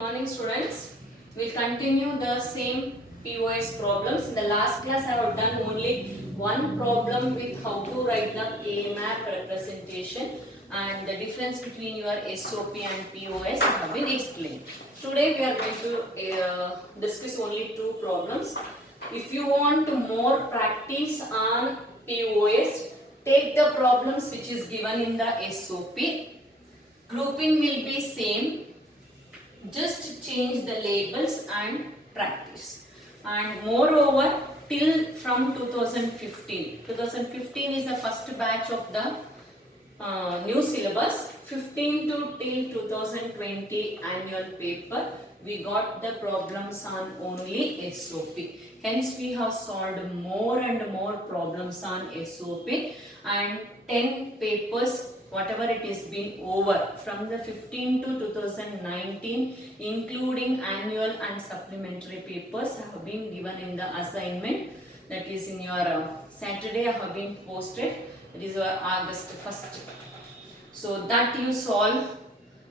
Morning students, we'll continue the same POS problems. In the last class I have done only one problem with how to write the A-map representation and the difference between your SOP and POS have been explained. Today we are going to discuss only two problems. If you want more practice on POS, take the problems which is given in the SOP. Grouping will be same. Just change the labels and practice. And moreover, till from 2015 is the first batch of the new syllabus. 15 to till 2020 annual paper, we got the problems on only SOP. Hence we have solved more and more problems on SOP, and 10 papers whatever it is been over from the 15 to 2019, including annual and supplementary papers have been given in the assignment, that is in your Saturday have been posted, that is August 1st. So that you solve,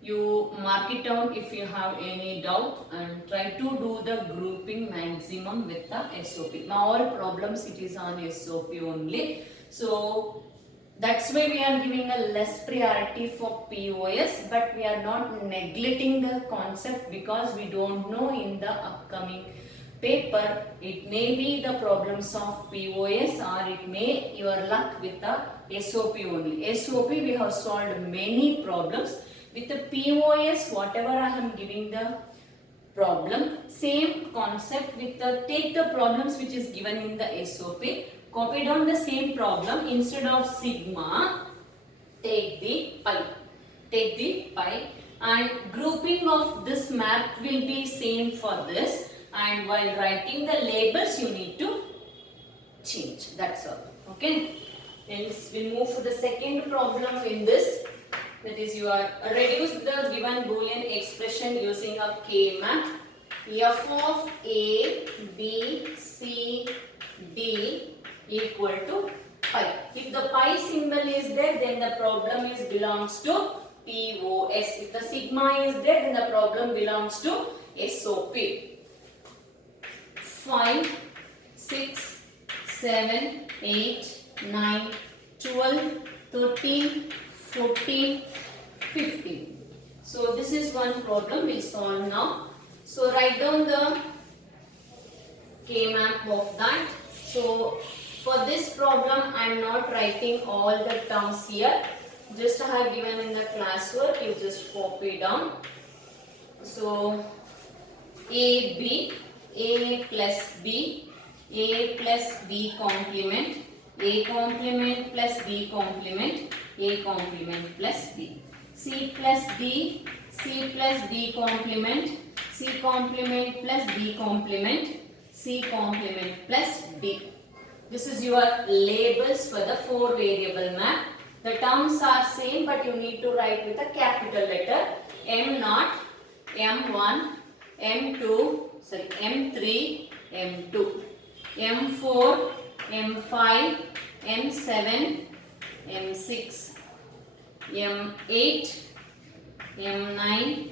you mark it down if you have any doubt, and try to do the grouping maximum with the SOP. Now all problems it is on SOP only. So that's why we are giving a less priority for POS, but we are not neglecting the concept because we don't know in the upcoming paper it may be the problems of POS or it may your luck with the SOP only. SOP we have solved many problems. With the POS whatever I am giving the problem, same concept with the take the problems which is given in the SOP. Copy down the same problem, instead of sigma, take the pi, and grouping of this map will be same for this, and while writing the labels you need to change, that's all. Okay, and we'll move to the second problem in this, that is you are reduce the given boolean expression using a K map. F of A, B, C, D equal to pi. If the pi symbol is there, then the problem is belongs to POS. If the sigma is there, then the problem belongs to SOP. 5, 6, 7, 8, 9, 12, 13, 14, 15. So this is one problem we solve now. So write down the K map of that. So for this problem I am not writing all the terms here, just I have given in the classwork, you just copy down. So A plus B, A plus B complement, A complement plus B complement, A complement plus B. C plus D, C plus D complement, C complement plus D complement, C complement plus D. This is your labels for the 4 variable map. The terms are same, but you need to write with a capital letter. M0, M1, M2, sorry, M3, M2, M4, M5, M7, M6, M8, M9,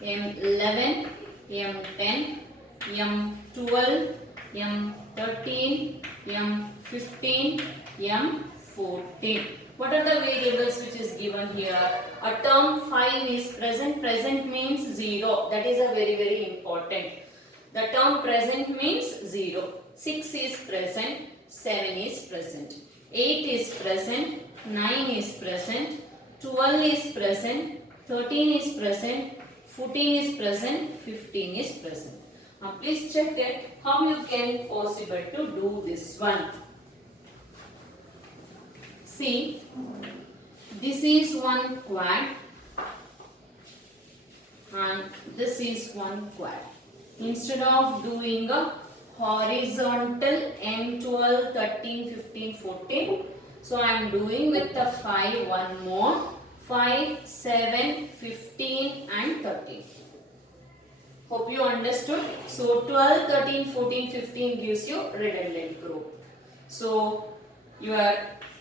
M11, M10, M12, M13, M15, M14. What are the variables which is given here? A term 5 is present. Present means 0. That is a very important. The term present means 0. 6 is present. 7 is present. 8 is present. 9 is present. 12 is present. 13 is present. 14 is present. 15 is present. Now please check that how you can possible to do this one. See, this is one quad and this is one quad. Instead of doing a horizontal M12, 13, 15, 14, so I am doing with the 5 one more, 5, 7, 15 and 13. Hope you understood. So 12, 13, 14, 15 gives you redundant group. So your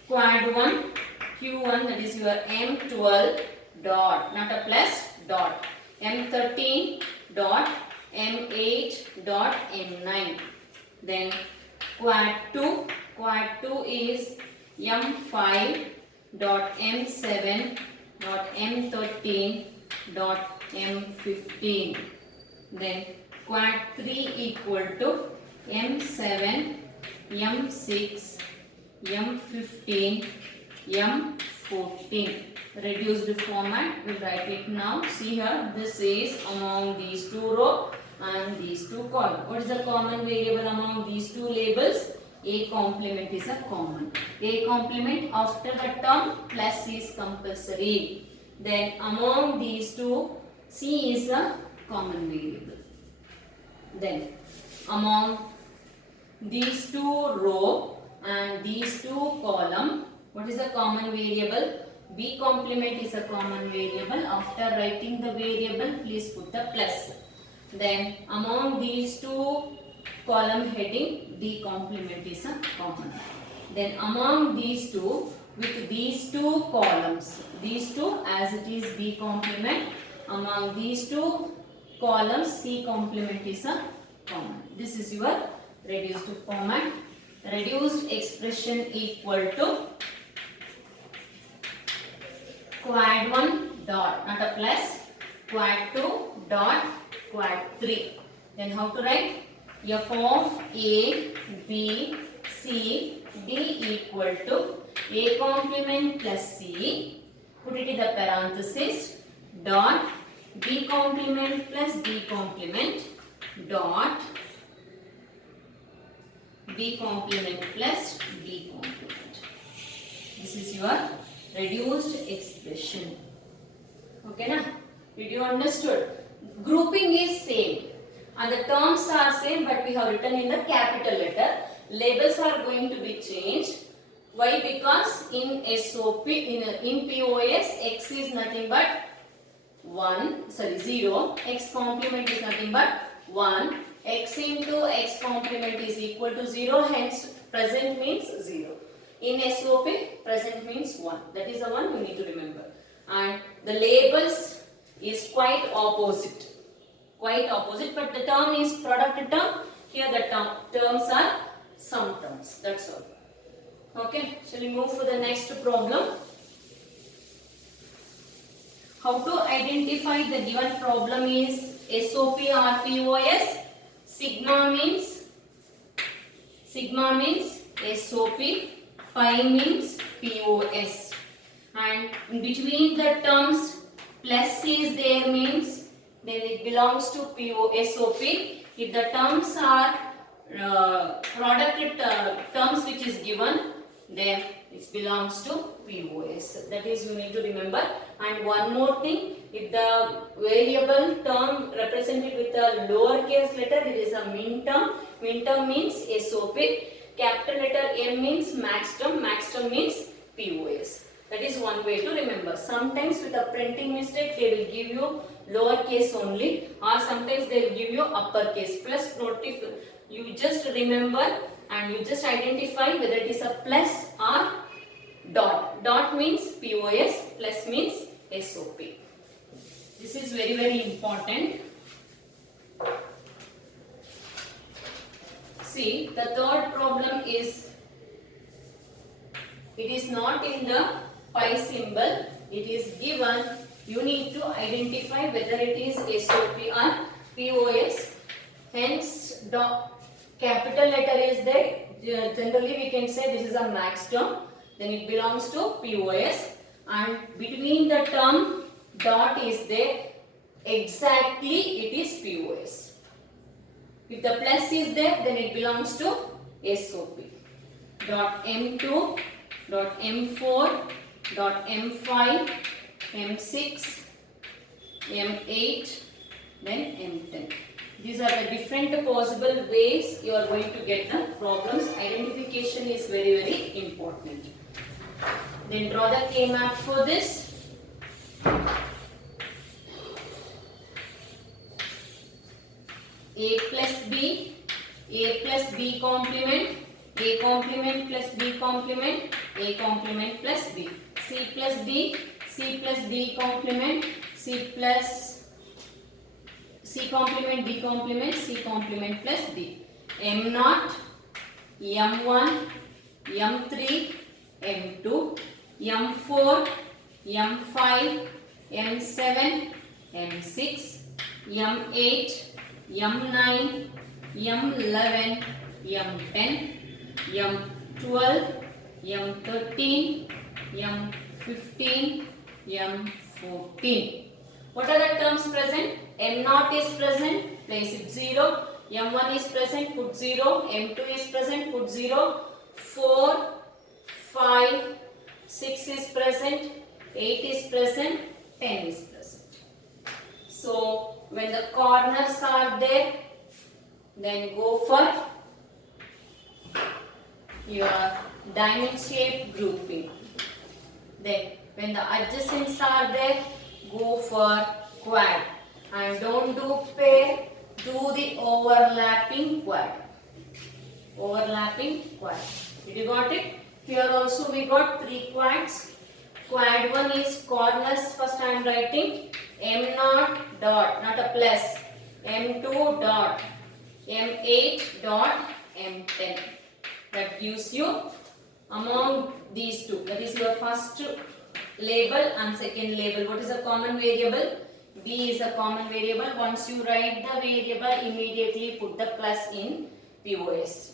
quad 1, Q1, that is your M12 dot, not a plus, dot. M13, dot M8 dot M9. Then quad 2 is M5 dot M7 dot M13 dot M15. Then quad 3 equal to M7, M6, M15, M14. Reduced format, we'll write it now. See here, this is among these two row and these two column. What is the common variable among these two labels? A complement is a common. A complement after the term plus is compulsory. Then among these two, C is a common variable. Then among these two row and these two column, what is a common variable? B complement is a common variable. After writing the variable, please put the plus. Then among these two column heading, D complement is a common. Then among these two, with these two columns, these two as it is B complement, among these two columns C complement is a common. This is your reduced format. Reduced expression equal to quad 1 dot, not a plus, quad 2 dot quad 3. Then how to write? F of A, B, C, D equal to A complement plus C, put it in the parenthesis, dot B complement plus D complement, dot B complement plus D complement. This is your reduced expression. Okay na? Did you understood? Grouping is same and the terms are same, but we have written in the capital letter. Labels are going to be changed. Why? Because in SOP, in POS, X is nothing but 0, X complement is nothing but 1, X into X complement is equal to 0, hence present means 0. In SOP, present means 1. That is the one we need to remember. And the labels is quite opposite. But the term is product term. Here the terms are sum terms. That's all. Okay, shall we move to the next problem? How to identify the given problem is SOP or POS. Sigma means SOP, pi means POS. And in between the terms plus is there means then it belongs to SOP. If the terms are product terms which is given, then it belongs to POS. That is you need to remember. And one more thing, if the variable term represented with a lowercase letter, it is a min term. Min term means SOP. Capital letter M means max term. Max term means POS. That is one way to remember. Sometimes with a printing mistake, they will give you lowercase only, or sometimes they will give you uppercase. Plus note, if you just remember and you just identify whether it is a plus or dot. Dot means POS, plus means SOP. This is very, very important. See, the third problem is, it is not in the pi symbol, it is given. You need to identify whether it is SOP or POS. Hence, capital letter is there. Generally, we can say this is a max term. Then it belongs to POS. And between the term dot is there. Exactly, it is POS. If the plus is there, then it belongs to SOP. Dot M2, dot M4, dot M5, M6, M8, then M10. These are the different possible ways you are going to get the problems. Identification is very, very important. Then draw the K-map for this. A plus B, A plus B complement, A complement plus B complement, A complement plus B. C plus D, C plus D complement, C complement, D complement, C complement plus D. M0, M1, M3, M2, M4, M5, M7, M6, M8, M9, M11, M10, M12, M13, M15, M14. What are the terms present? M0 is present, place it 0. M1 is present, put 0. M2 is present, put 0. 4, 5, 6 is present, 8 is present, 10 is present. So, when the corners are there, then go for your diamond shape grouping. Then, when the adjacents are there, go for quad. And don't do pair, do the overlapping quad. Overlapping quad. Did you got it? Here also we got 3 quads. Quad 1 is corners. First I am writing M0 dot, not a plus. M2 dot, M8 dot, M10. That gives you among these two. That is your first label and second label. What is a common variable? B is a common variable. Once you write the variable, immediately put the plus in POS.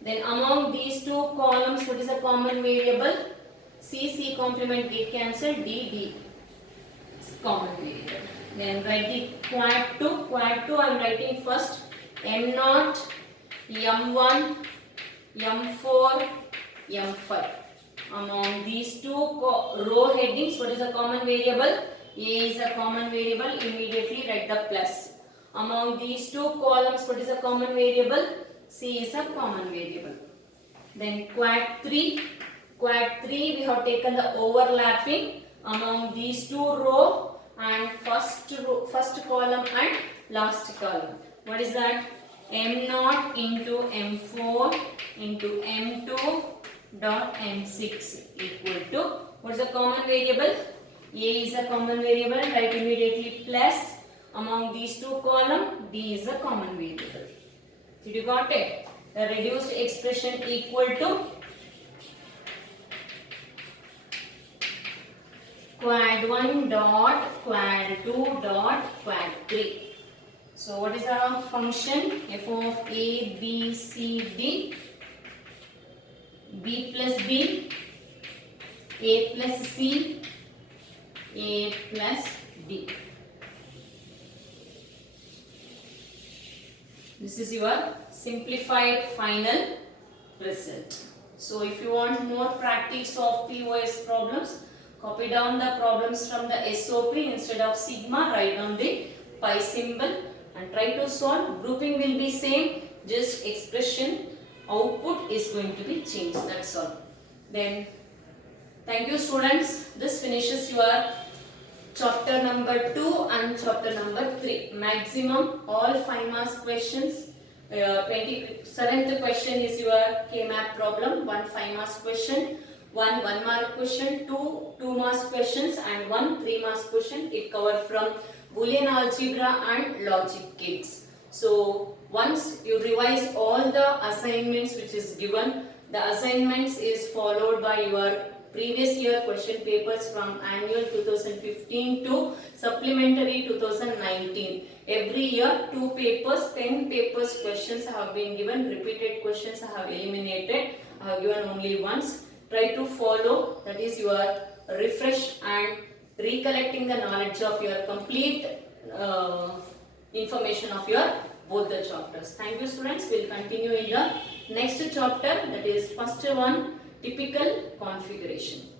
Then among these two columns, what is a common variable? C complement get cancelled, D is common variable. Then write the quad 2. Quad 2 I am writing first M0, M1, M4, M5. Among these two row headings, what is a common variable? A is a common variable, immediately write the plus. Among these two columns, what is a common variable? C is a common variable. Then quad 3. Quad 3 we have taken the overlapping among these two row and first column and last column. What is that? M0 into M4 into M2 dot M6 equal to, what is the common variable? A is a common variable, write immediately plus. Among these two columns, D is a common variable. Did you got it? The reduced expression equal to quad 1 dot quad 2 dot quad 3. So what is our function? F of A, B, C, D. B plus B, A plus C, A plus D. This is your simplified final result. So if you want more practice of POS problems, copy down the problems from the SOP. Instead of sigma, write down the pi symbol and try to solve. Grouping will be same, just expression output is going to be changed, that's all. Then thank you students. This finishes your chapter number 2 and chapter number 3. Maximum all 5 marks questions. 27th question is your K-map problem, 1 5 marks question, 1 1 mark question, 2 2 marks questions and 1 3 marks question. It covered from Boolean algebra and logic kits. So once you revise all the assignments which is given, the assignments is followed by your previous year question papers from annual 2015 to supplementary 2019. Every year 2 papers, 10 papers questions have been given, repeated questions I have eliminated, I have given only once. Try to follow, that is your refresh and recollecting the knowledge of your complete information of your both the chapters. Thank you students. We will continue in the next chapter, that is first one, typical configuration.